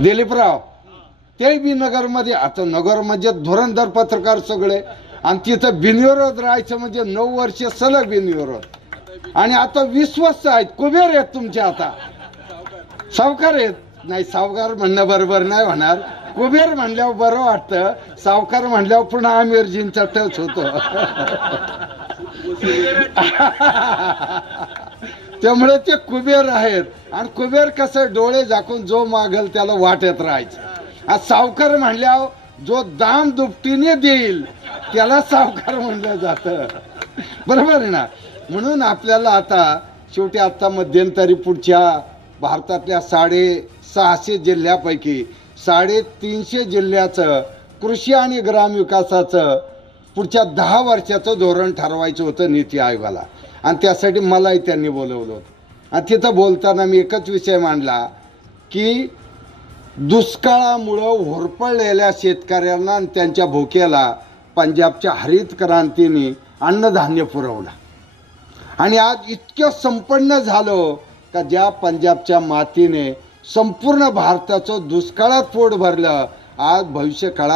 दिलीपराव ते बी नगरमध्ये, आता नगर म्हणजे धुरंधर पत्रकार सगळे, आणि तिथं बिनविरोध राहायचं म्हणजे 9 वर्ष सलग बिनविरोध. आणि आता विश्वस्त आहेत, कुबेर आहेत तुमचे, आता सावकार आहेत. नाही, सावकार म्हणणं बरोबर नाही होणार, कुबेर म्हणल्यावर बरं वाटतं, सावकार म्हणल्यावर पुन्हा आमिरजींचा टच होतो. त्यामुळे ते कुबेर आहेत. आणि कुबेर कसं, डोळे झाकून जो मागल त्याला वाटत राहायचं. आज सावकार म्हणल्यावर जो दाम दुपटीने देईल त्याला सावकार म्हणलं जातं, बरोबर आहे ना. म्हणून आपल्याला आता शेवटी आता मध्यंतरी पुढच्या भारतातल्या 650 जिल्ह्यापैकी 350 जिल्ह्याचं कृषी आणि ग्रामविकासाचं पुढच्या 10 वर्षाचं धोरण ठरवायचं होतं नीती आयोगाला. आणि त्यासाठी मलाही त्यांनी बोलवलं होतं. आणि तिथं बोलताना मी एकच विषय मांडला की दुष्काळामुळं होरपळलेल्या शेतकऱ्यांना आणि त्यांच्या भोक्याला पंजाबच्या हरित क्रांतीने अन्नधान्य पुरवलं. आणि आज इतकं संपन्न झालं का ज्या पंजाबच्या मातीने संपूर्ण भारताचं दुष्काळात पोट भरलं, आज भविष्य काळात